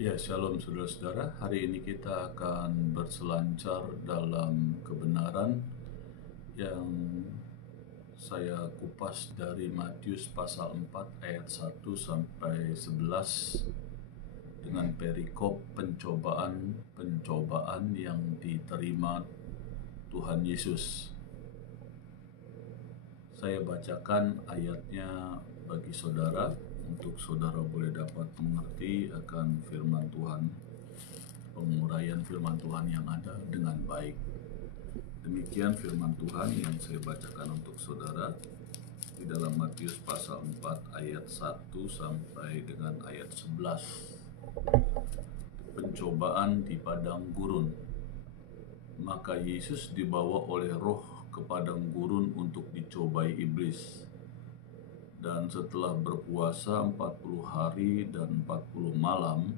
Ya, shalom saudara-saudara. Hari ini kita akan berselancar dalam kebenaran yang saya kupas dari Matius pasal 4 ayat 1 sampai 11 dengan perikop pencobaan yang diterima Tuhan Yesus. Saya bacakan ayatnya bagi saudara untuk saudara boleh dapat mengerti akan firman Tuhan, penguraian firman Tuhan yang ada dengan baik. Demikian firman Tuhan yang saya bacakan untuk saudara di dalam Matius pasal 4 ayat 1 sampai dengan ayat 11. Pencobaan di padang gurun. Maka Yesus dibawa oleh Roh ke padang gurun untuk dicobai iblis. Dan setelah berpuasa 40 hari dan 40 malam,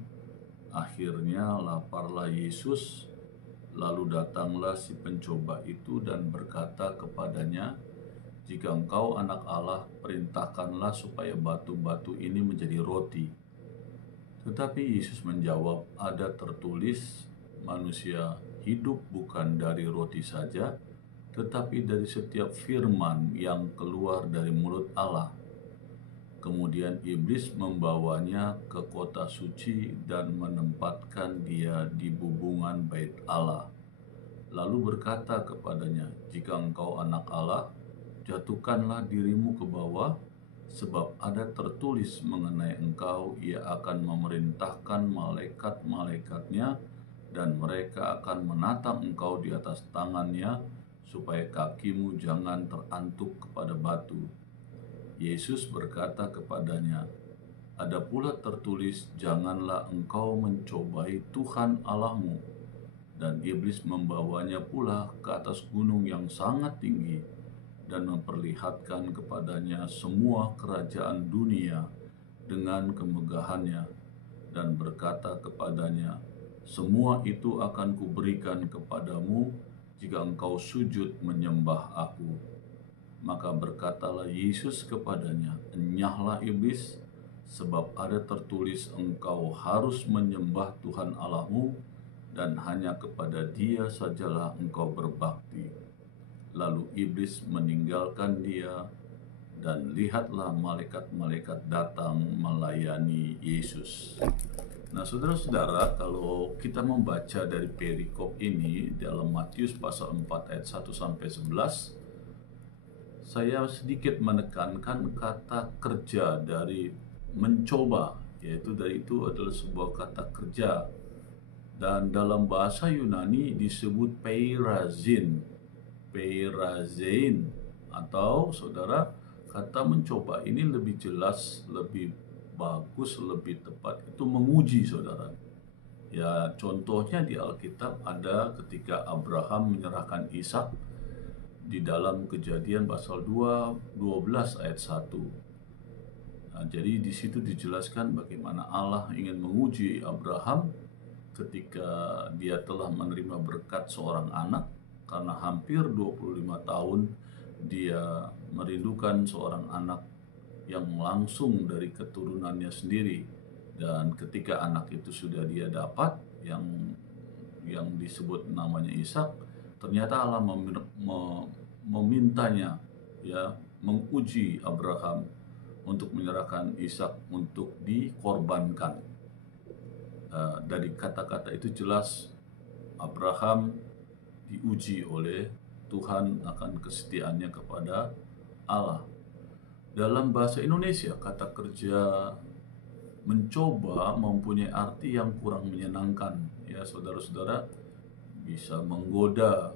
akhirnya laparlah Yesus. Lalu datanglah si pencoba itu dan berkata kepadanya, "Jika engkau anak Allah, perintahkanlah supaya batu-batu ini menjadi roti." Tetapi Yesus menjawab, "Ada tertulis, manusia hidup bukan dari roti saja, tetapi dari setiap firman yang keluar dari mulut Allah." Kemudian iblis membawanya ke kota suci dan menempatkan dia di bubungan bait Allah. Lalu berkata kepadanya, "Jika engkau anak Allah, jatuhkanlah dirimu ke bawah, sebab ada tertulis mengenai engkau, ia akan memerintahkan malaikat-malaikatnya, dan mereka akan menatang engkau di atas tangannya, supaya kakimu jangan terantuk kepada batu." Yesus berkata kepadanya, "Ada pula tertulis, janganlah engkau mencobai Tuhan Allahmu." Dan iblis membawanya pula ke atas gunung yang sangat tinggi dan memperlihatkan kepadanya semua kerajaan dunia dengan kemegahannya, dan berkata kepadanya, "Semua itu akan kuberikan kepadamu jika engkau sujud menyembah aku." Maka berkatalah Yesus kepadanya, "Enyahlah iblis, sebab ada tertulis, engkau harus menyembah Tuhan Allahmu, dan hanya kepada Dia sajalah engkau berbakti." Lalu iblis meninggalkan dia, dan lihatlah malaikat-malaikat datang melayani Yesus. Nah, saudara-saudara, kalau kita membaca dari perikop ini dalam Matius pasal 4 ayat 1 sampai 11, saya sedikit menekankan kata kerja dari mencoba, yaitu dari itu adalah sebuah kata kerja, dan dalam bahasa Yunani disebut peirazin, atau saudara, kata mencoba ini lebih jelas, lebih bagus, lebih tepat, itu menguji, saudara. Ya, contohnya di Alkitab ada ketika Abraham menyerahkan Ishak di dalam Kejadian pasal 12 ayat 1. Nah, jadi di situ dijelaskan bagaimana Allah ingin menguji Abraham ketika dia telah menerima berkat seorang anak, karena hampir 25 tahun dia merindukan seorang anak yang langsung dari keturunannya sendiri. Dan ketika anak itu sudah dia dapat, yang disebut namanya Ishak, ternyata Allah memintanya, ya, menguji Abraham untuk menyerahkan Ishak untuk dikorbankan. Dari kata-kata itu jelas Abraham diuji oleh Tuhan akan kesetiaannya kepada Allah. Dalam bahasa Indonesia, kata kerja mencoba mempunyai arti yang kurang menyenangkan, ya saudara-saudara. Bisa menggoda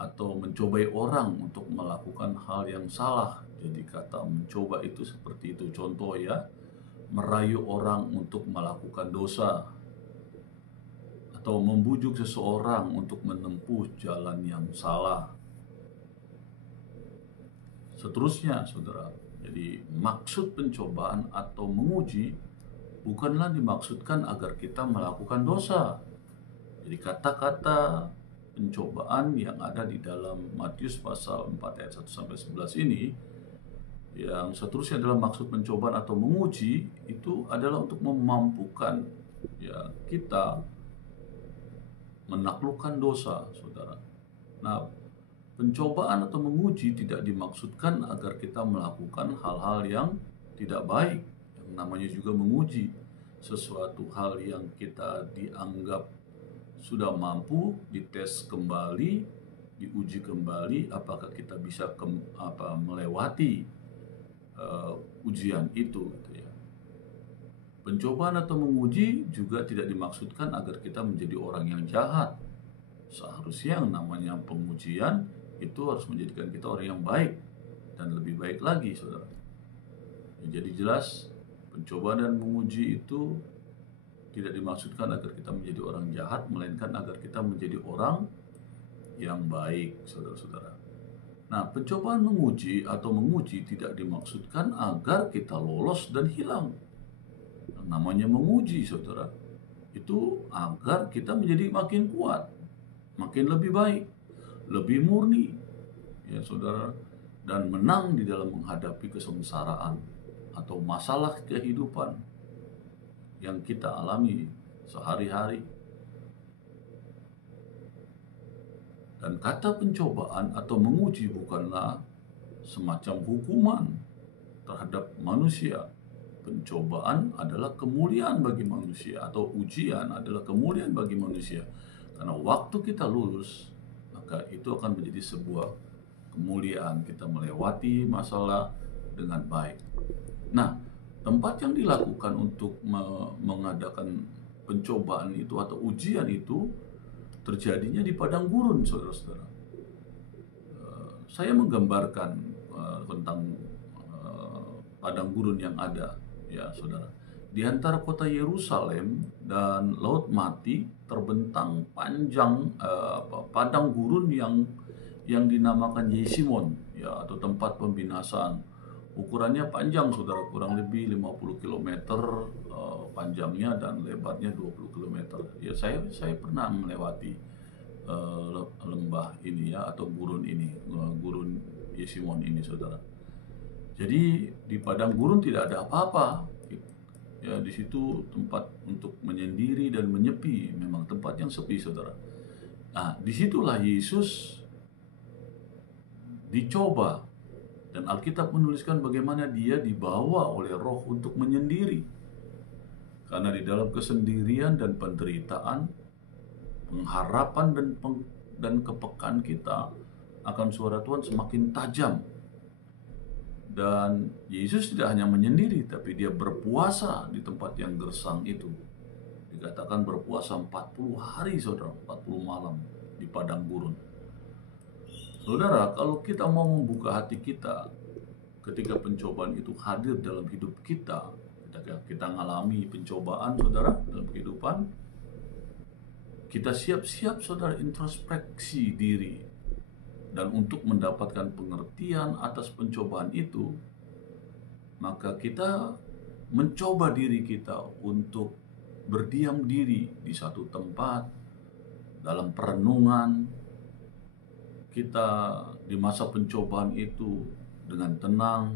atau mencobai orang untuk melakukan hal yang salah. Jadi kata mencoba itu seperti itu. Contoh, ya, merayu orang untuk melakukan dosa, atau membujuk seseorang untuk menempuh jalan yang salah. Seterusnya, saudara. Jadi maksud pencobaan atau menguji bukanlah dimaksudkan agar kita melakukan dosa. Jadi kata-kata pencobaan yang ada di dalam Matius pasal 4 ayat 1 sampai 11 ini, yang seterusnya adalah maksud pencobaan atau menguji, itu adalah untuk memampukan ya kita menaklukkan dosa, saudara. Nah, pencobaan atau menguji tidak dimaksudkan agar kita melakukan hal-hal yang tidak baik. Yang namanya juga menguji sesuatu hal yang kita dianggap sudah mampu, dites kembali, diuji kembali, apakah kita bisa melewati ujian itu, gitu ya. Pencobaan atau menguji juga tidak dimaksudkan agar kita menjadi orang yang jahat. Seharusnya yang namanya pengujian itu harus menjadikan kita orang yang baik dan lebih baik lagi, saudara. Ya, jadi jelas pencobaan dan menguji itu tidak dimaksudkan agar kita menjadi orang jahat, melainkan agar kita menjadi orang yang baik, saudara-saudara. Nah, pencobaan menguji atau menguji tidak dimaksudkan agar kita lolos dan hilang. Yang namanya menguji, saudara, itu agar kita menjadi makin kuat, makin lebih baik, lebih murni, ya saudara, dan menang di dalam menghadapi kesengsaraan atau masalah kehidupan yang kita alami sehari-hari. Dan kata pencobaan atau menguji bukanlah semacam hukuman terhadap manusia. Pencobaan adalah kemuliaan bagi manusia, atau ujian adalah kemuliaan bagi manusia. Karena waktu kita lulus, maka itu akan menjadi sebuah kemuliaan, kita melewati masalah dengan baik. Nah, tempat yang dilakukan untuk mengadakan pencobaan itu atau ujian itu terjadinya di padang gurun, saudara-saudara. Saya menggambarkan tentang padang gurun yang ada, ya saudara. Di antara kota Yerusalem dan Laut Mati terbentang panjang padang gurun yang dinamakan Yesimon, ya, atau tempat pembinasaan. Ukurannya panjang, saudara, kurang lebih 50 km panjangnya dan lebarnya 20 km. Ya, saya pernah melewati lembah ini, ya, atau gurun ini, gurun Yesimon ini, saudara. Jadi di padang gurun tidak ada apa-apa. Ya, di situ tempat untuk menyendiri dan menyepi, memang tempat yang sepi, saudara. Nah, disitulah Yesus dicoba. Dan Alkitab menuliskan bagaimana dia dibawa oleh Roh untuk menyendiri. Karena di dalam kesendirian dan penderitaan, pengharapan dan kepekaan kita akan suara Tuhan semakin tajam. Dan Yesus tidak hanya menyendiri, tapi dia berpuasa di tempat yang gersang itu. Dikatakan berpuasa 40 hari, saudara, 40 malam di padang gurun. Saudara, kalau kita mau membuka hati kita ketika pencobaan itu hadir dalam hidup kita, ketika kita mengalami pencobaan, saudara, dalam kehidupan, kita siap-siap, saudara, introspeksi diri. Dan untuk mendapatkan pengertian atas pencobaan itu, maka kita mencoba diri kita untuk berdiam diri di satu tempat, dalam perenungan. Kita di masa pencobaan itu dengan tenang,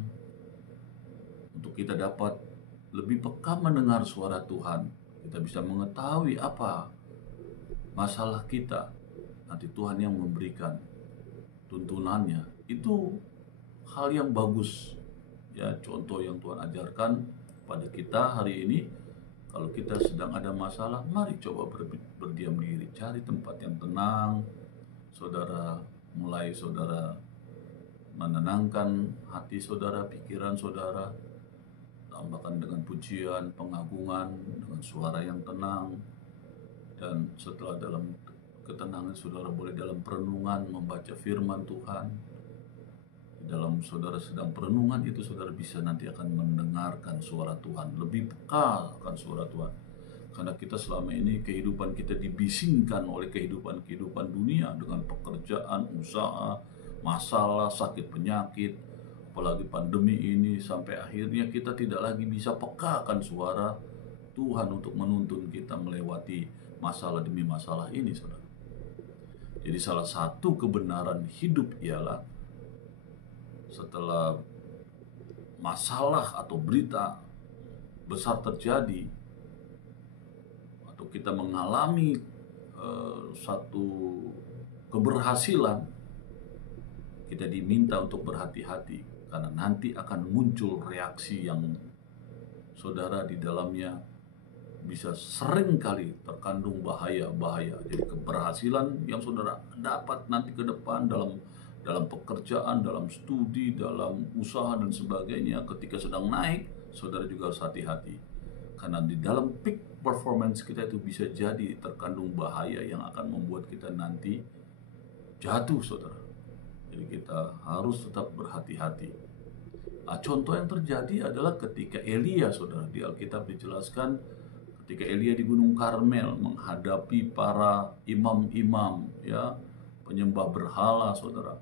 untuk kita dapat lebih peka mendengar suara Tuhan. Kita bisa mengetahui apa masalah kita. Nanti Tuhan yang memberikan tuntunannya. Itu hal yang bagus, ya, contoh yang Tuhan ajarkan pada kita hari ini. Kalau kita sedang ada masalah, mari coba berdiam diri, cari tempat yang tenang, saudara. Mulai saudara menenangkan hati saudara, pikiran saudara, tambahkan dengan pujian, pengagungan, dengan suara yang tenang. Dan setelah dalam ketenangan, saudara boleh dalam perenungan membaca firman Tuhan. Dalam saudara sedang perenungan itu, saudara bisa nanti akan mendengarkan suara Tuhan, lebih peka akan suara Tuhan. Karena kita selama ini, kehidupan kita dibisingkan oleh kehidupan dunia dengan pekerjaan, usaha, masalah, sakit, penyakit, apalagi pandemi ini, sampai akhirnya kita tidak lagi bisa peka akan suara Tuhan untuk menuntun kita melewati masalah demi masalah ini, saudara. Jadi salah satu kebenaran hidup ialah setelah masalah atau berita besar terjadi, kita mengalami satu keberhasilan, kita diminta untuk berhati-hati, karena nanti akan muncul reaksi yang saudara di dalamnya bisa sering kali terkandung bahaya-bahaya. Jadi keberhasilan yang saudara dapat nanti ke depan dalam pekerjaan, dalam studi, dalam usaha dan sebagainya, ketika sedang naik, saudara juga harus hati-hati. Karena di dalam peak performance kita itu bisa jadi terkandung bahaya yang akan membuat kita nanti jatuh, saudara. Jadi kita harus tetap berhati-hati. Nah, contoh yang terjadi adalah ketika Elia, saudara, di Alkitab dijelaskan ketika Elia di Gunung Karmel menghadapi para imam-imam, ya, penyembah berhala, saudara.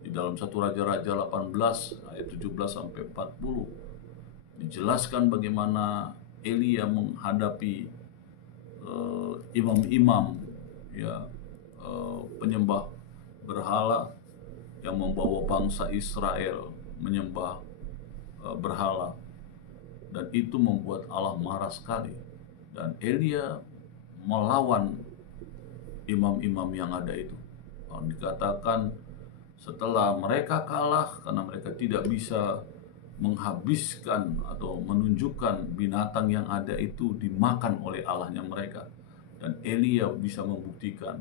Di dalam 1 Raja-Raja 18 ayat 17 sampai 40 dijelaskan bagaimana Elia menghadapi imam-imam, ya, penyembah berhala yang membawa bangsa Israel menyembah berhala, dan itu membuat Allah marah sekali, dan Elia melawan imam-imam yang ada itu. Dikatakan setelah mereka kalah karena mereka tidak bisa menghabiskan atau menunjukkan binatang yang ada itu dimakan oleh Allahnya mereka, dan Elia bisa membuktikan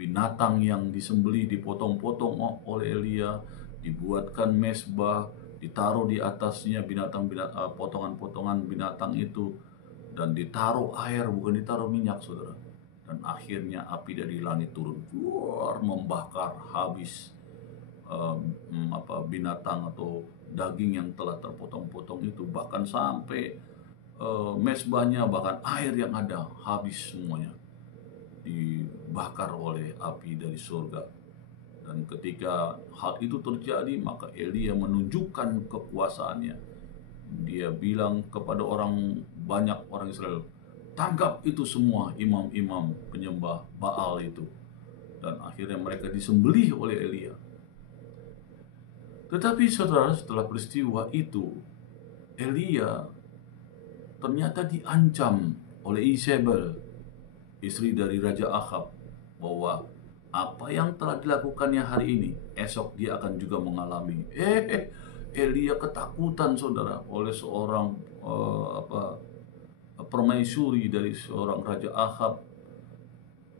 binatang yang disembelih dipotong-potong oleh Elia, dibuatkan mezbah, ditaruh di atasnya potongan-potongan binatang itu, dan ditaruh air, bukan ditaruh minyak, saudara. Dan akhirnya api dari langit turun, membakar habis binatang atau daging yang telah terpotong-potong itu, bahkan sampai mezbahnya, bahkan air yang ada habis semuanya, dibakar oleh api dari surga. Dan ketika hal itu terjadi, maka Elia menunjukkan kekuasaannya. Dia bilang kepada banyak orang Israel, tangkap itu semua imam-imam penyembah Baal itu. Dan akhirnya mereka disembelih oleh Elia. Tetapi saudara, setelah peristiwa itu, Elia ternyata diancam oleh Isabel, istri dari Raja Ahab, bahwa apa yang telah dilakukannya hari ini, esok dia akan juga mengalami. Elia ketakutan, saudara, oleh seorang permaisuri dari seorang Raja Ahab.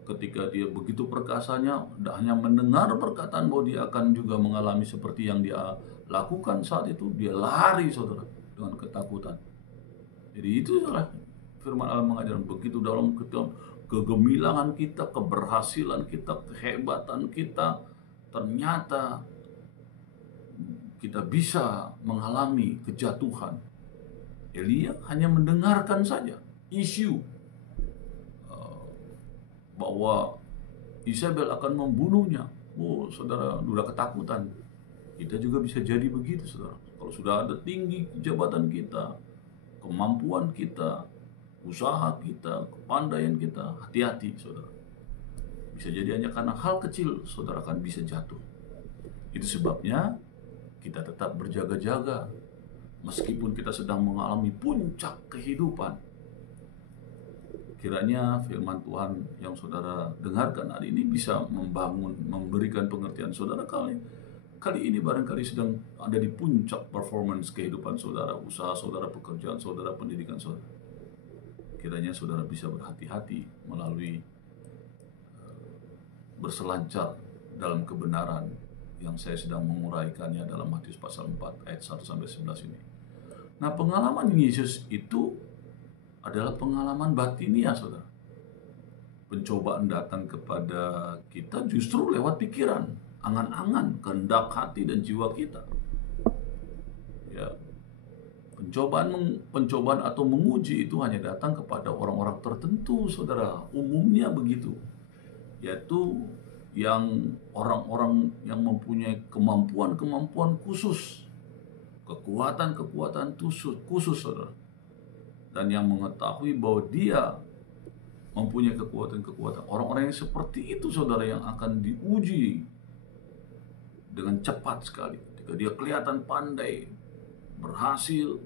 Ketika dia begitu perkasanya, hanya mendengar perkataan bahwa dia akan juga mengalami seperti yang dia lakukan saat itu, dia lari, saudara, dengan ketakutan. Jadi itu adalah firman Allah mengajarkan, begitu dalam kegemilangan kita, keberhasilan kita, kehebatan kita, ternyata kita bisa mengalami kejatuhan. Elia hanya mendengarkan saja isu bahwa Isabel akan membunuhnya. Saudara, sudah ketakutan. Kita juga bisa jadi begitu, saudara. Kalau sudah ada tinggi jabatan kita, kemampuan kita, usaha kita, kepandaian kita, hati-hati, saudara. Bisa jadi hanya karena hal kecil, saudara akan bisa jatuh. Itu sebabnya kita tetap berjaga-jaga, meskipun kita sedang mengalami puncak kehidupan. Kiranya firman Tuhan yang saudara dengarkan hari ini bisa memberikan pengertian saudara kali ini barangkali sedang ada di puncak performance kehidupan saudara, usaha saudara, pekerjaan saudara, pendidikan saudara. Kiranya saudara bisa berhati-hati melalui berselancar dalam kebenaran yang saya sedang menguraikannya dalam Matius pasal 4 ayat 1-11 ini. Nah, pengalaman Yesus itu adalah pengalaman batiniah, saudara. Pencobaan datang kepada kita justru lewat pikiran, angan-angan, kehendak hati dan jiwa kita. Ya, pencobaan atau menguji itu hanya datang kepada orang-orang tertentu, saudara. Umumnya begitu, yaitu yang orang-orang yang mempunyai kemampuan khusus, kekuatan khusus, saudara. Dan yang mengetahui bahwa dia mempunyai kekuatan. Orang-orang yang seperti itu, saudara, yang akan diuji dengan cepat sekali. Ketika dia kelihatan pandai, berhasil,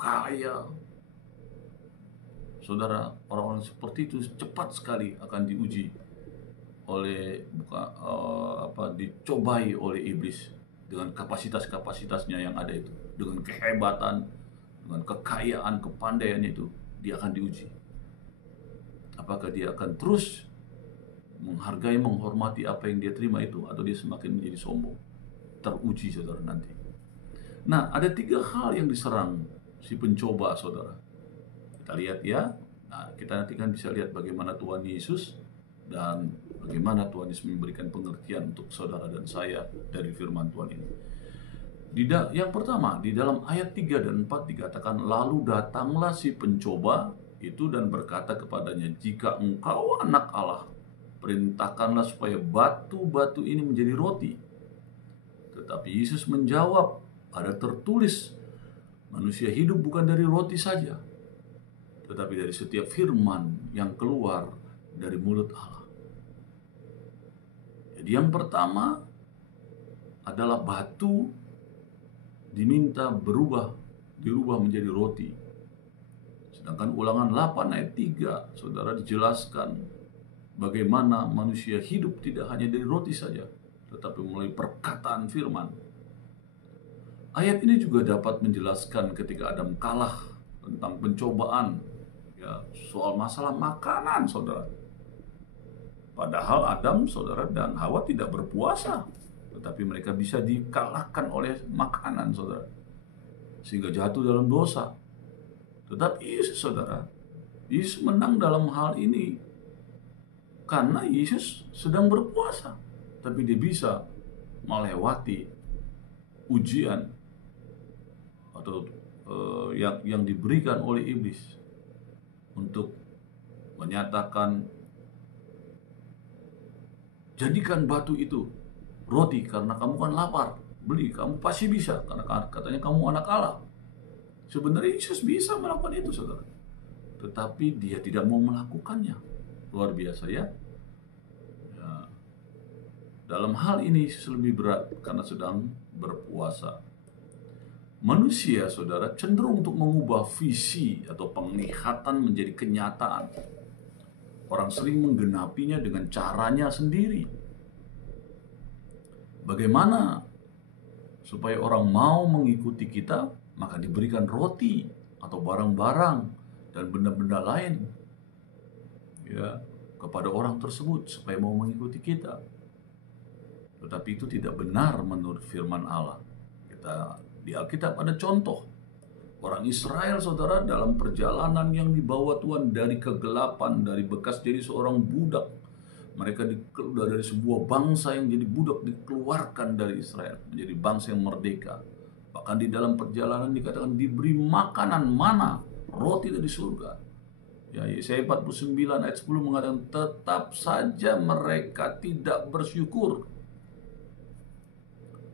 kaya, saudara, orang-orang seperti itu cepat sekali akan diuji oleh dicobai oleh iblis dengan kapasitas-kapasitasnya yang ada itu, dengan kehebatan, dengan kekayaan, kepandaian itu, dia akan diuji. Apakah dia akan terus menghargai, menghormati apa yang dia terima itu, atau dia semakin menjadi sombong? Teruji, saudara, nanti. Nah, ada 3 hal yang diserang si pencoba, saudara. Kita lihat ya. Nah, kita nanti kan bisa lihat bagaimana Tuhan Yesus dan bagaimana Tuhan Yesus memberikan pengertian untuk saudara dan saya dari firman Tuhan ini. Yang pertama, di dalam ayat 3 dan 4 dikatakan, lalu datanglah si pencoba itu dan berkata kepadanya, jika engkau anak Allah, perintahkanlah supaya batu-batu ini menjadi roti. Tetapi Yesus menjawab, ada tertulis, manusia hidup bukan dari roti saja, tetapi dari setiap firman yang keluar dari mulut Allah. Jadi yang pertama adalah batu diminta dirubah menjadi roti. Sedangkan Ulangan 8 ayat 3, saudara, dijelaskan bagaimana manusia hidup tidak hanya dari roti saja, tetapi melalui perkataan firman. Ayat ini juga dapat menjelaskan ketika Adam kalah tentang pencobaan, ya, soal masalah makanan, saudara. Padahal Adam, saudara, dan Hawa tidak berpuasa, tetapi mereka bisa dikalahkan oleh makanan, saudara, sehingga jatuh dalam dosa. Tetapi Yesus, saudara, Yesus menang dalam hal ini karena Yesus sedang berpuasa, tapi dia bisa melewati ujian atau yang diberikan oleh iblis untuk menyatakan, jadikan batu itu roti karena kamu kan lapar, beli, kamu pasti bisa karena katanya kamu anak Allah. Sebenarnya Yesus bisa melakukan itu, saudara, tetapi dia tidak mau melakukannya. Luar biasa ya. Dalam hal ini Yesus lebih berat karena sedang berpuasa. Manusia, saudara, cenderung untuk mengubah visi atau penglihatan menjadi kenyataan. Orang sering menggenapinya dengan caranya sendiri. Bagaimana supaya orang mau mengikuti kita? Maka diberikan roti atau barang-barang dan benda-benda lain, ya, kepada orang tersebut supaya mau mengikuti kita. Tetapi itu tidak benar menurut firman Allah. Di Alkitab ada contoh orang Israel, saudara, dalam perjalanan yang dibawa Tuhan dari kegelapan, dari bekas jadi seorang budak. Mereka dari sebuah bangsa yang jadi budak dikeluarkan dari Israel menjadi bangsa yang merdeka. Bahkan di dalam perjalanan dikatakan diberi makanan mana, roti dari surga. Ya, Yesaya 49 ayat 10 mengatakan, tetap saja mereka tidak bersyukur.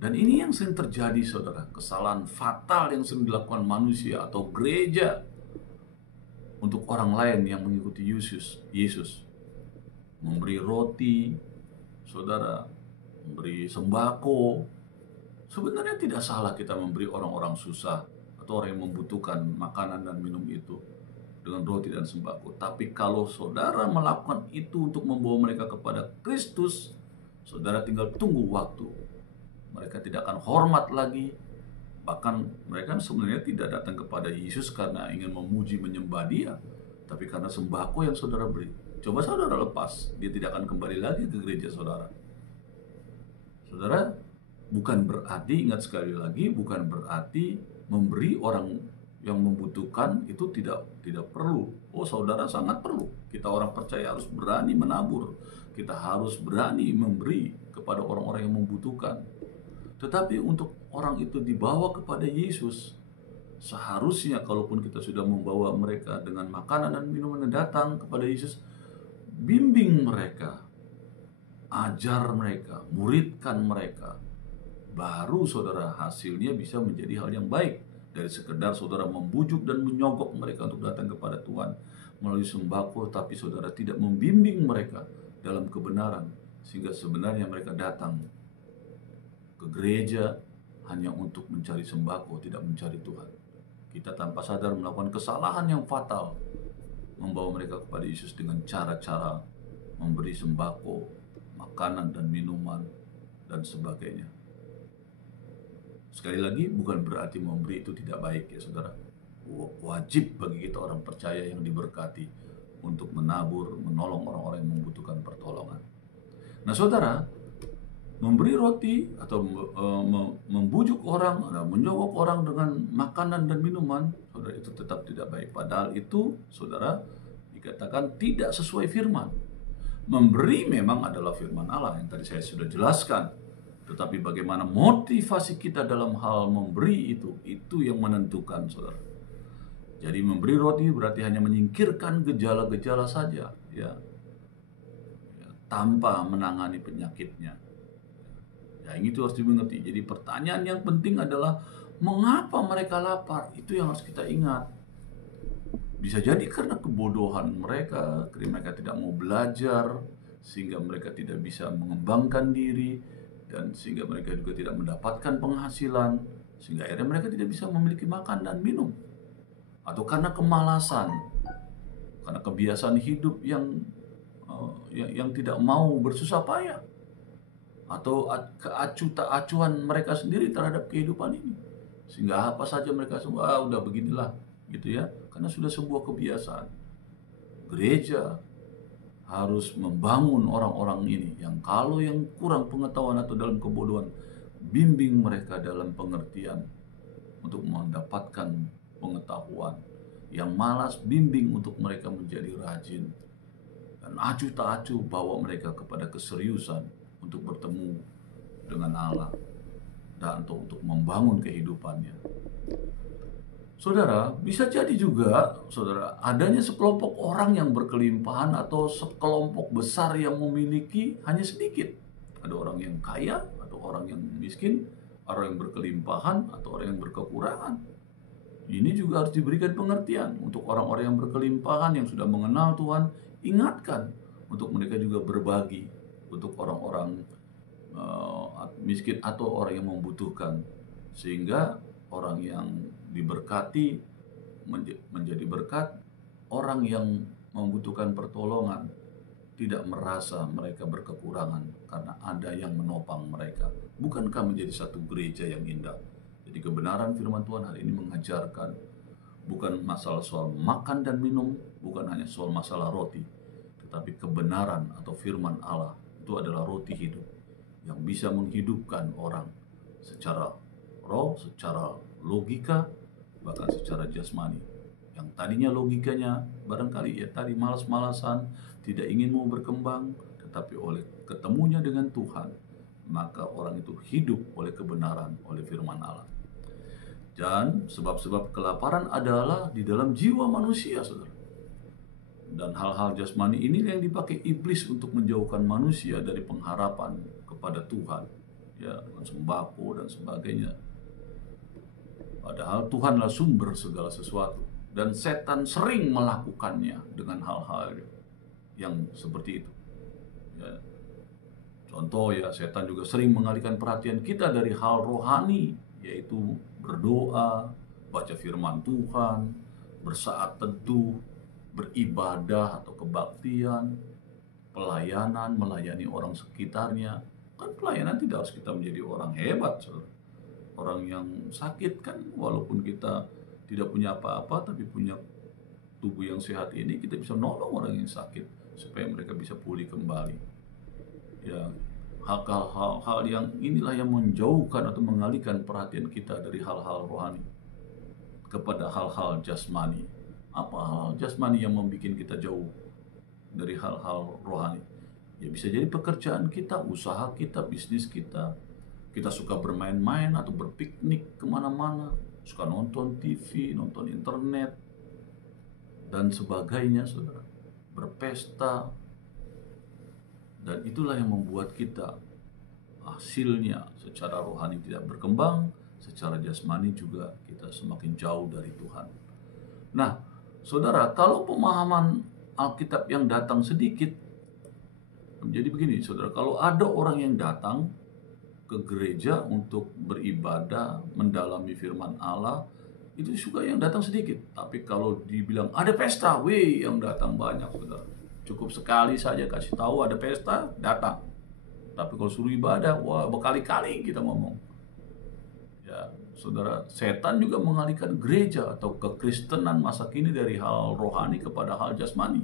Dan ini yang sering terjadi, saudara, kesalahan fatal yang sering dilakukan manusia atau gereja untuk orang lain yang mengikuti Yesus. Memberi roti, saudara, memberi sembako. Sebenarnya tidak salah kita memberi orang-orang susah atau orang yang membutuhkan makanan dan minum itu dengan roti dan sembako. Tapi kalau saudara melakukan itu untuk membawa mereka kepada Kristus, saudara tinggal tunggu waktu. Mereka tidak akan hormat lagi. Bahkan mereka sebenarnya tidak datang kepada Yesus karena ingin memuji menyembah dia, tapi karena sembako yang saudara beri. Coba saudara lepas, dia tidak akan kembali lagi ke gereja saudara. Saudara, bukan berarti, ingat sekali lagi, bukan berarti memberi orang yang membutuhkan itu tidak perlu. Oh, saudara, sangat perlu. Kita orang percaya harus berani menabur. Kita harus berani memberi kepada orang-orang yang membutuhkan. Tetapi untuk orang itu dibawa kepada Yesus, seharusnya kalaupun kita sudah membawa mereka dengan makanan dan minuman yang datang kepada Yesus, bimbing mereka, ajar mereka, muridkan mereka. Baru saudara hasilnya bisa menjadi hal yang baik. Dari sekedar saudara membujuk dan menyogok mereka untuk datang kepada Tuhan melalui sembako, tapi saudara tidak membimbing mereka dalam kebenaran, sehingga sebenarnya mereka datang ke gereja hanya untuk mencari sembako, tidak mencari Tuhan. Kita tanpa sadar melakukan kesalahan yang fatal membawa mereka kepada Yesus dengan cara-cara memberi sembako, makanan dan minuman, dan sebagainya. Sekali lagi, bukan berarti memberi itu tidak baik ya saudara. Wajib bagi kita orang percaya yang diberkati untuk menabur, menolong orang-orang yang membutuhkan pertolongan. Nah saudara, memberi roti atau membujuk orang, menjogok orang dengan makanan dan minuman, saudara, itu tetap tidak baik. Padahal itu, saudara, dikatakan tidak sesuai firman. Memberi memang adalah firman Allah yang tadi saya sudah jelaskan. Tetapi bagaimana motivasi kita dalam hal memberi itu yang menentukan, saudara. Jadi memberi roti berarti hanya menyingkirkan gejala-gejala saja, ya, tanpa menangani penyakitnya. Ya, ini itu harus dimengerti. Jadi pertanyaan yang penting adalah mengapa mereka lapar? Itu yang harus kita ingat. Bisa jadi karena kebodohan mereka, karena mereka tidak mau belajar, sehingga mereka tidak bisa mengembangkan diri, dan sehingga mereka juga tidak mendapatkan penghasilan, sehingga akhirnya mereka tidak bisa memiliki makan dan minum. Atau karena kemalasan, karena kebiasaan hidup yang tidak mau bersusah payah, atau keacuan mereka sendiri terhadap kehidupan ini, sehingga apa saja mereka semua udah beginilah gitu ya, karena sudah sebuah kebiasaan. Gereja harus membangun orang-orang ini yang kalau yang kurang pengetahuan atau dalam kebodohan, bimbing mereka dalam pengertian untuk mendapatkan pengetahuan. Yang malas, bimbing untuk mereka menjadi rajin, dan acuh tak acuh bawa mereka kepada keseriusan untuk bertemu dengan Allah dan untuk membangun kehidupannya. Saudara, bisa jadi juga, saudara, adanya sekelompok orang yang berkelimpahan atau sekelompok besar yang memiliki hanya sedikit. Ada orang yang kaya atau orang yang miskin, orang yang berkelimpahan atau orang yang berkekurangan. Ini juga harus diberikan pengertian untuk orang-orang yang berkelimpahan yang sudah mengenal Tuhan. Ingatkan untuk mereka juga berbagi untuk orang-orang miskin atau orang yang membutuhkan, sehingga orang yang diberkati menjadi berkat, orang yang membutuhkan pertolongan tidak merasa mereka berkekurangan karena ada yang menopang mereka. Bukankah menjadi satu gereja yang indah? Jadi kebenaran firman Tuhan hari ini mengajarkan bukan masalah soal makan dan minum, bukan hanya soal masalah roti, tetapi kebenaran atau firman Allah itu adalah roti hidup yang bisa menghidupkan orang secara roh, secara logika, bahkan secara jasmani. Yang tadinya logikanya barangkali ya tadi malas-malasan, tidak ingin mau berkembang, tetapi oleh ketemunya dengan Tuhan, maka orang itu hidup oleh kebenaran, oleh firman Allah. Dan sebab-sebab kelaparan adalah di dalam jiwa manusia, saudara. Dan hal-hal jasmani ini yang dipakai iblis untuk menjauhkan manusia dari pengharapan kepada Tuhan, ya, sembako dan sebagainya. Padahal Tuhanlah sumber segala sesuatu, dan setan sering melakukannya dengan hal-hal yang seperti itu. Ya. Contoh ya, setan juga sering mengalihkan perhatian kita dari hal rohani, yaitu berdoa, baca firman Tuhan, bersaat teduh, beribadah atau kebaktian, pelayanan, melayani orang sekitarnya. Kan pelayanan tidak harus kita menjadi orang hebat, saudara. Orang yang sakit kan, walaupun kita tidak punya apa-apa, tapi punya tubuh yang sehat ini, kita bisa nolong orang yang sakit supaya mereka bisa pulih kembali. Ya, hal-hal yang inilah yang menjauhkan atau mengalihkan perhatian kita dari hal-hal rohani kepada hal-hal jasmani. Apa hal jasmani yang membuat kita jauh dari hal-hal rohani? Ya bisa jadi pekerjaan kita, usaha kita, bisnis kita. Kita suka bermain-main atau berpiknik kemana-mana, suka nonton TV, nonton internet, dan sebagainya, saudara. Berpesta. Dan itulah yang membuat kita hasilnya secara rohani tidak berkembang, secara jasmani juga kita semakin jauh dari Tuhan. Nah, saudara, kalau pemahaman Alkitab yang datang sedikit, jadi begini, saudara, kalau ada orang yang datang ke gereja untuk beribadah, mendalami firman Allah, itu suka yang datang sedikit. Tapi kalau dibilang ada pesta, wih, yang datang banyak, saudara. Cukup sekali saja kasih tahu ada pesta, datang. Tapi kalau suruh ibadah, wah, berkali-kali kita ngomong. Ya, saudara, setan juga mengalihkan gereja atau kekristenan masa kini dari hal rohani kepada hal jasmani.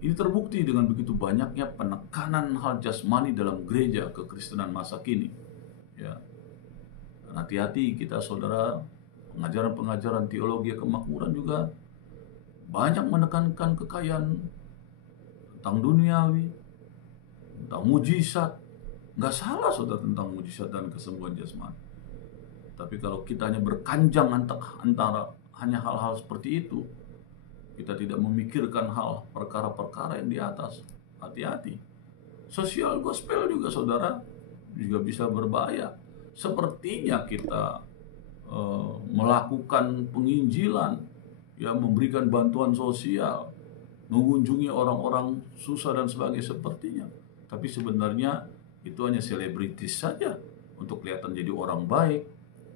Ini terbukti dengan begitu banyaknya penekanan hal jasmani dalam gereja kekristenan masa kini. Ya, hati-hati kita, saudara. Pengajaran-pengajaran teologi kemakmuran juga banyak menekankan kekayaan tentang duniawi, tentang mujizat. Nggak salah, saudara, tentang mujizat dan kesembuhan jasmani. Tapi kalau kita hanya berkanjang antara hanya hal-hal seperti itu, kita tidak memikirkan hal perkara-perkara yang di atas. Hati-hati. Sosial gospel juga, saudara, juga bisa berbahaya. Sepertinya kita melakukan penginjilan, ya, memberikan bantuan sosial, mengunjungi orang-orang susah dan sebagainya sepertinya. Tapi sebenarnya itu hanya selebritis saja untuk kelihatan jadi orang baik.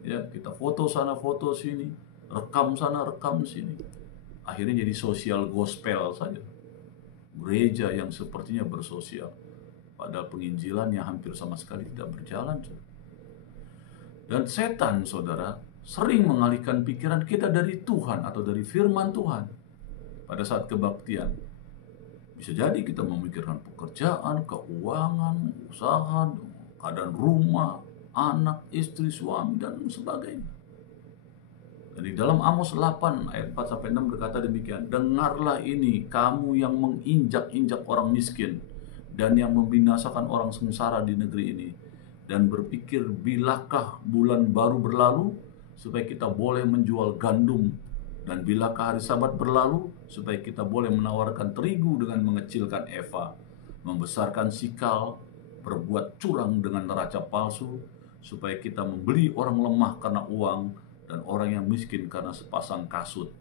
Ya, kita foto sana, foto sini, rekam sana, rekam sini. Akhirnya jadi sosial gospel saja. Gereja yang sepertinya bersosial, padahal penginjilan yang hampir sama sekali tidak berjalan. Dan setan, saudara, sering mengalihkan pikiran kita dari Tuhan atau dari firman Tuhan pada saat kebaktian. Bisa jadi kita memikirkan pekerjaan, keuangan, usaha, keadaan rumah, anak, istri, suami, dan sebagainya. Dan di dalam Amos 8 ayat 4-6 berkata demikian, dengarlah ini kamu yang menginjak-injak orang miskin dan yang membinasakan orang sengsara di negeri ini, dan berpikir bilakah bulan baru berlalu supaya kita boleh menjual gandum, dan bilakah hari Sabat berlalu supaya kita boleh menawarkan terigu dengan mengecilkan eva, membesarkan sikal, berbuat curang dengan neraca palsu, supaya kita membeli orang lemah karena uang dan orang yang miskin karena sepasang kasut,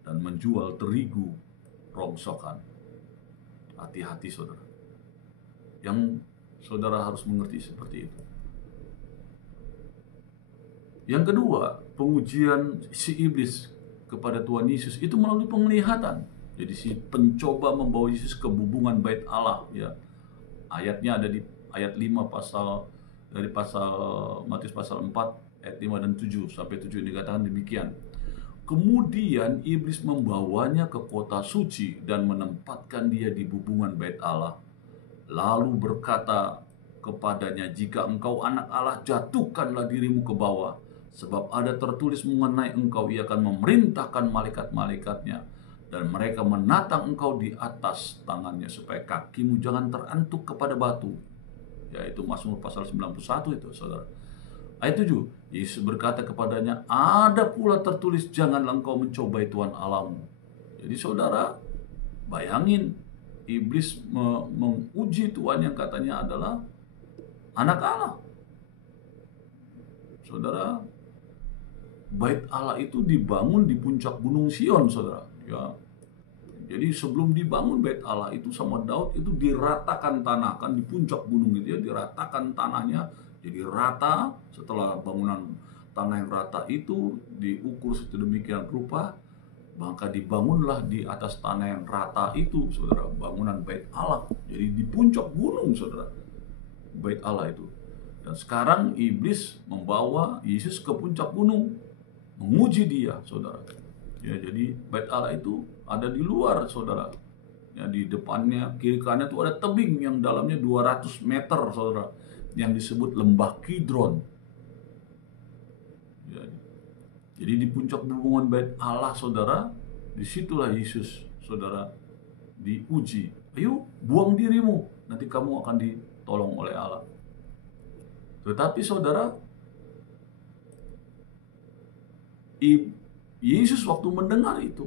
dan menjual terigu rongsokan. Hati-hati, saudara. Yang saudara harus mengerti seperti itu. Yang kedua, pengujian si iblis kepada Tuhan Yesus itu melalui penglihatan. Jadi si pencoba membawa Yesus ke bubungan bait Allah, ya. Ayatnya ada di ayat 5 dari pasal Matius pasal 4 ayat 5 dan 7 sampai 7 dikatakan demikian. Kemudian iblis membawanya ke kota suci dan menempatkan dia di bubungan bait Allah. Lalu berkata kepadanya, jika engkau anak Allah, jatuhkanlah dirimu ke bawah. Sebab ada tertulis mengenai engkau, ia akan memerintahkan malaikat-malaikatnya, dan mereka menatang engkau di atas tangannya, supaya kakimu jangan terantuk kepada batu. Yaitu Mazmur pasal 91 itu, saudara. Ayat 7, Yesus berkata kepadanya, ada pula tertulis, janganlah engkau mencobai Tuhan Allahmu. Jadi saudara, bayangin, iblis menguji Tuhan yang katanya adalah anak Allah. Saudara, bait Allah itu dibangun di puncak gunung Sion, saudara. Ya. Jadi sebelum dibangun bait Allah itu sama Daud itu diratakan tanah, kan di puncak gunung gitu ya, diratakan tanahnya jadi rata. Setelah bangunan tanah yang rata itu diukur sedemikian rupa, maka dibangunlah di atas tanah yang rata itu, saudara, bangunan bait Allah. Jadi di puncak gunung, saudara, bait Allah itu. Dan sekarang iblis membawa Yesus ke puncak gunung, menguji dia, saudara. Ya, jadi bait Allah itu ada di luar, saudara. Ya, di depannya, kiri kanan itu ada tebing yang dalamnya 200 meter, saudara, yang disebut lembah Kidron. Ya, jadi di puncak bubungan bait Allah, saudara, disitulah Yesus, saudara, diuji. Ayo, buang dirimu, nanti kamu akan ditolong oleh Allah. Tetapi saudara, Yesus waktu mendengar itu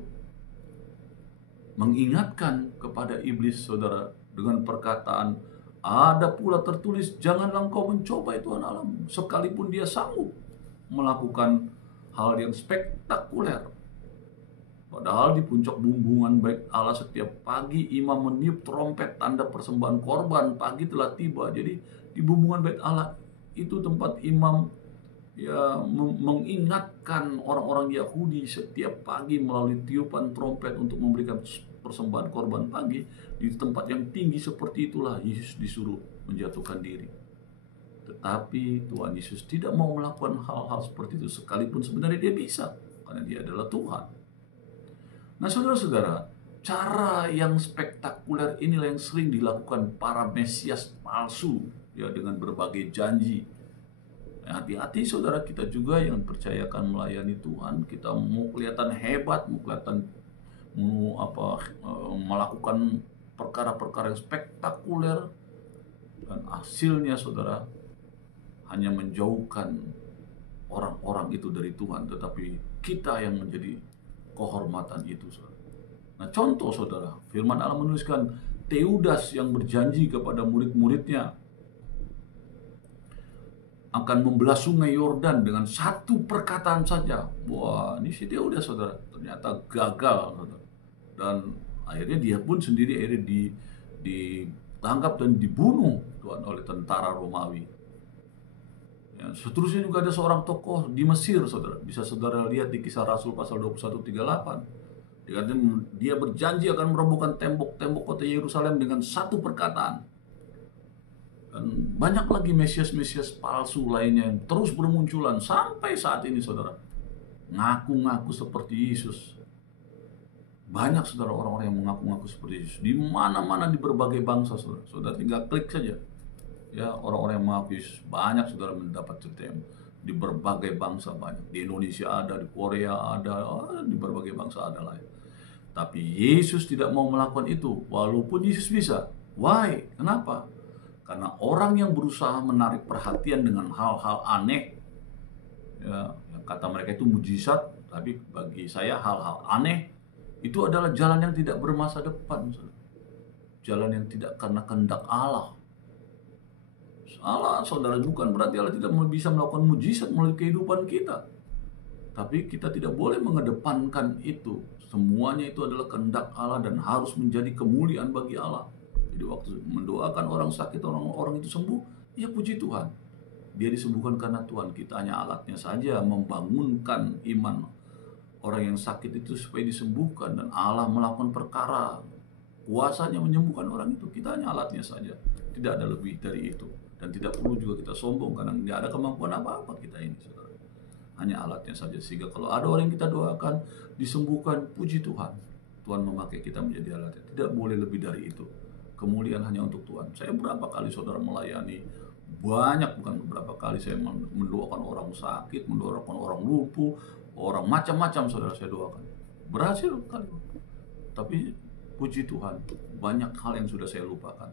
mengingatkan kepada iblis, saudara, dengan perkataan, ada pula tertulis, janganlah engkau mencobai Tuhan Allahmu. Sekalipun dia sanggup melakukan hal yang spektakuler. Padahal di puncak bubungan bait Allah setiap pagi imam meniup trompet tanda persembahan korban, pagi telah tiba. Jadi di bubungan bait Allah itu tempat imam ya mengingatkan orang-orang Yahudi setiap pagi melalui tiupan trompet untuk memberikan persembahan korban pagi. Di tempat yang tinggi seperti itulah Yesus disuruh menjatuhkan diri. Tetapi Tuhan Yesus tidak mau melakukan hal-hal seperti itu, sekalipun sebenarnya dia bisa, karena dia adalah Tuhan. Nah saudara-saudara, cara yang spektakuler inilah yang sering dilakukan para mesias palsu, ya, dengan berbagai janji. Hati-hati saudara, kita juga yang percayakan melayani Tuhan, kita mau kelihatan hebat, melakukan perkara-perkara yang spektakuler, dan hasilnya saudara hanya menjauhkan orang-orang itu dari Tuhan, tetapi kita yang menjadi kehormatan itu, saudara. Nah, contoh saudara, firman Allah menuliskan Teudas yang berjanji kepada murid-muridnya akan membelah sungai Yordan dengan satu perkataan saja. Wah, ini si Teudas saudara, ternyata gagal, saudara. Dan akhirnya dia pun sendiri ditangkap dan dibunuh Tuhan oleh tentara Romawi. Ya, seterusnya juga ada seorang tokoh di Mesir, saudara. Bisa saudara lihat di Kisah Rasul pasal 21:38. Dia berjanji akan merobohkan tembok-tembok kota Yerusalem dengan satu perkataan. Dan banyak lagi mesias-mesias palsu lainnya yang terus bermunculan sampai saat ini, saudara. Ngaku-ngaku seperti Yesus. Banyak saudara orang-orang yang mengaku-ngaku seperti Yesus di mana-mana, di berbagai bangsa, saudara. Saudara tinggal klik saja. Ya, orang-orang yang mengaku Yesus banyak, saudara, mendapat cerita yang di berbagai bangsa banyak. Di Indonesia ada, di Korea ada, di berbagai bangsa ada lah. Ya. Tapi Yesus tidak mau melakukan itu, walaupun Yesus bisa. Why? Kenapa? Karena orang yang berusaha menarik perhatian dengan hal-hal aneh, ya, kata mereka itu mujizat, tapi bagi saya hal-hal aneh itu adalah jalan yang tidak bermasa depan, saudara. Jalan yang tidak karena kehendak Allah. Allah, saudara, bukan berarti Allah tidak bisa melakukan mujizat melalui kehidupan kita. Tapi kita tidak boleh mengedepankan itu. Semuanya itu adalah kehendak Allah dan harus menjadi kemuliaan bagi Allah. Jadi waktu mendoakan orang sakit, orang itu sembuh, ya puji Tuhan. Dia disembuhkan karena Tuhan. Kita hanya alatnya saja, membangunkan iman orang yang sakit itu supaya disembuhkan. Dan Allah melakukan perkara, kuasanya menyembuhkan orang itu. Kita hanya alatnya saja. Tidak ada lebih dari itu. Dan tidak perlu juga kita sombong, karena tidak ada kemampuan apa-apa kita ini, saudara. Hanya alatnya saja. Sehingga kalau ada orang yang kita doakan disembuhkan, puji Tuhan. Tuhan memakai kita menjadi alatnya. Tidak boleh lebih dari itu. Kemuliaan hanya untuk Tuhan. Saya berapa kali saudara melayani, bukan beberapa kali saya mendoakan orang sakit, mendoakan orang lumpuh, orang macam-macam saudara saya doakan. Berhasil kali. Tapi puji Tuhan, banyak hal yang sudah saya lupakan.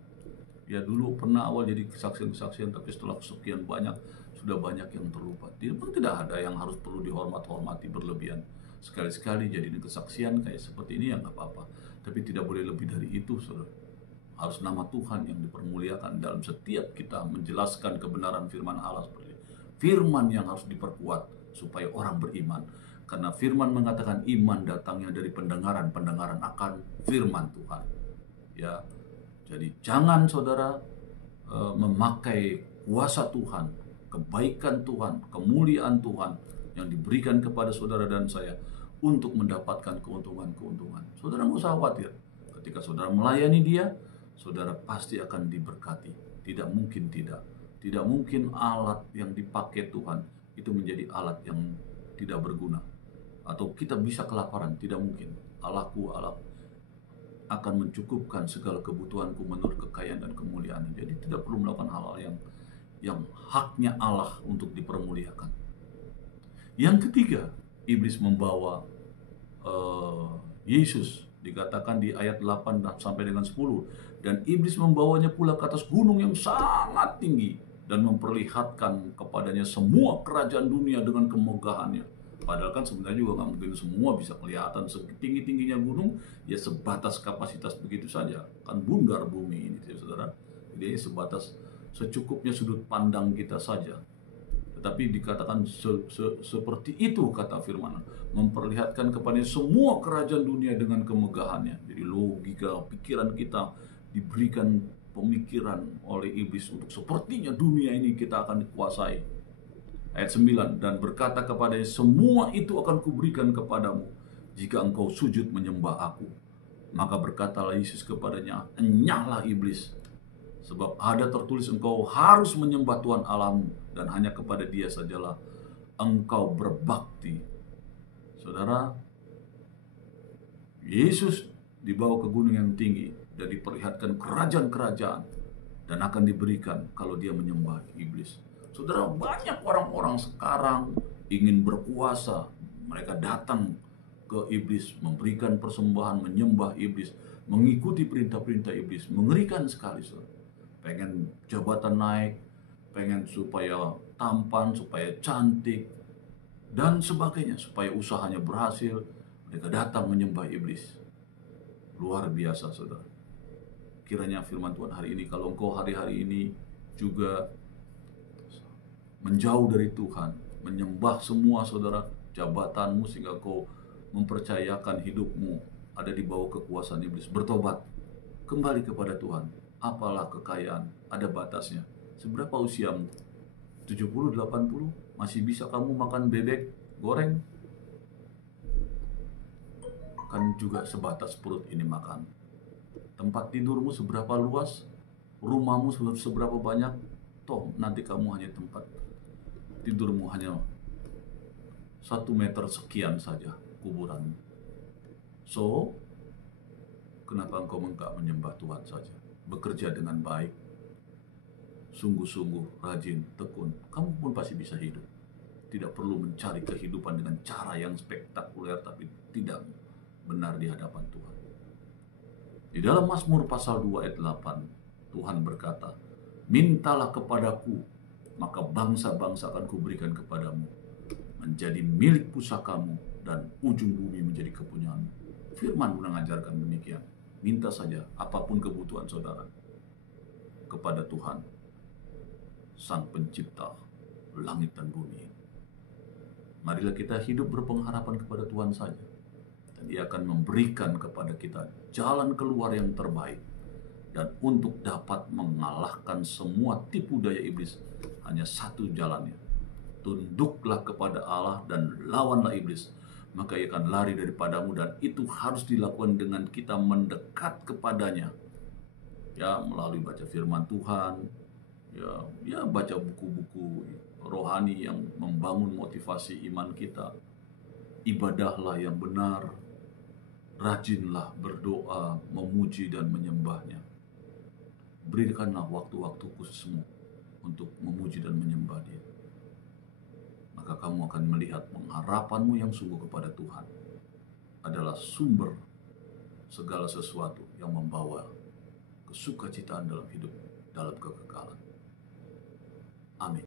Ya dulu pernah awal jadi kesaksian-kesaksian, tapi setelah sekian banyak, sudah banyak yang terlupa. Tidak ada yang harus perlu dihormati berlebihan. Sekali-sekali jadi kesaksian kayak seperti ini ya nggak apa-apa. Tapi tidak boleh lebih dari itu, saudara. Harus nama Tuhan yang dipermuliakan dalam setiap kita menjelaskan kebenaran firman Allah seperti ini. Firman yang harus diperkuat supaya orang beriman. Karena firman mengatakan iman datangnya dari pendengaran akan firman Tuhan. Ya. Jadi jangan saudara memakai kuasa Tuhan, kebaikan Tuhan, kemuliaan Tuhan yang diberikan kepada saudara dan saya untuk mendapatkan keuntungan-keuntungan. Saudara nggak usah khawatir. Ketika saudara melayani dia, saudara pasti akan diberkati. Tidak mungkin tidak. Tidak mungkin alat yang dipakai Tuhan itu menjadi alat yang tidak berguna. Atau kita bisa kelaparan, tidak mungkin. Allah akan mencukupkan segala kebutuhanku menurut kekayaan dan kemuliaan. Jadi tidak perlu melakukan hal-hal yang haknya Allah untuk dipermuliakan. Yang ketiga, iblis membawa Yesus, dikatakan di ayat 8 sampai dengan 10. Dan iblis membawanya pula ke atas gunung yang sangat tinggi dan memperlihatkan kepadanya semua kerajaan dunia dengan kemegahannya. Padahal kan sebenarnya juga nggak mungkin semua bisa kelihatan. Setinggi-tingginya gunung, ya sebatas kapasitas begitu saja. Kan bundar bumi ini, saudara. Jadi sebatas secukupnya sudut pandang kita saja. Tetapi dikatakan seperti itu kata firman. Memperlihatkan kepada semua kerajaan dunia dengan kemegahannya. Jadi logika, pikiran kita diberikan pemikiran oleh iblis untuk sepertinya dunia ini kita akan dikuasai. Ayat 9, dan berkata kepadanya, semua itu akan kuberikan kepadamu jika engkau sujud menyembah aku. Maka berkatalah Yesus kepadanya, enyahlah iblis, sebab ada tertulis engkau harus menyembah Tuhan Allahmu dan hanya kepada Dia sajalah engkau berbakti. Saudara, Yesus dibawa ke gunung yang tinggi dan diperlihatkan kerajaan-kerajaan dan akan diberikan kalau dia menyembah iblis. Saudara, banyak orang-orang sekarang ingin berkuasa. Mereka datang ke iblis, memberikan persembahan, menyembah iblis, mengikuti perintah-perintah iblis. Mengerikan sekali, saudara. Pengen jabatan naik, pengen supaya tampan, supaya cantik, dan sebagainya, supaya usahanya berhasil. Mereka datang menyembah iblis. Luar biasa, saudara. Kiranya firman Tuhan hari ini, kalau engkau hari-hari ini juga menjauh dari Tuhan, menyembah semua, saudara, jabatanmu, sehingga kau mempercayakan hidupmu ada di bawah kekuasaan iblis, bertobat, kembali kepada Tuhan. Apalah kekayaan, ada batasnya. Seberapa usiamu? 70, 80? Masih bisa kamu makan bebek goreng? Kan juga sebatas perut ini makan. Tempat tidurmu seberapa luas? Rumahmu seberapa banyak? Toh nanti kamu hanya tempat tidurmu hanya 1 meter sekian saja kuburan. So, kenapa engkau enggak menyembah Tuhan saja? Bekerja dengan baik, sungguh-sungguh, rajin, tekun. Kamu pun pasti bisa hidup. Tidak perlu mencari kehidupan dengan cara yang spektakuler tapi tidak benar di hadapan Tuhan. Di dalam Mazmur pasal 2 ayat 8, Tuhan berkata, mintalah kepadaku, maka bangsa-bangsa akan kuberikan kepadamu, menjadi milik pusakamu dan ujung bumi menjadi kepunyaanmu. Firman mengajarkan demikian. Minta saja apapun kebutuhan saudara kepada Tuhan, Sang Pencipta langit dan bumi. Marilah kita hidup berpengharapan kepada Tuhan saja, dan Dia akan memberikan kepada kita jalan keluar yang terbaik. Dan untuk dapat mengalahkan semua tipu daya iblis, hanya satu jalannya. Tunduklah kepada Allah dan lawanlah iblis, maka ia akan lari daripadamu. Dan itu harus dilakukan dengan kita mendekat kepadanya, ya, melalui baca firman Tuhan, ya baca buku-buku rohani yang membangun motivasi iman kita. Ibadahlah yang benar, rajinlah berdoa, memuji dan menyembahnya. Berikanlah waktu-waktu khususmu untuk memuji dan menyembah Dia. Maka kamu akan melihat pengharapanmu yang sungguh kepada Tuhan adalah sumber segala sesuatu yang membawa kesukacitaan dalam hidup, dalam kekekalan.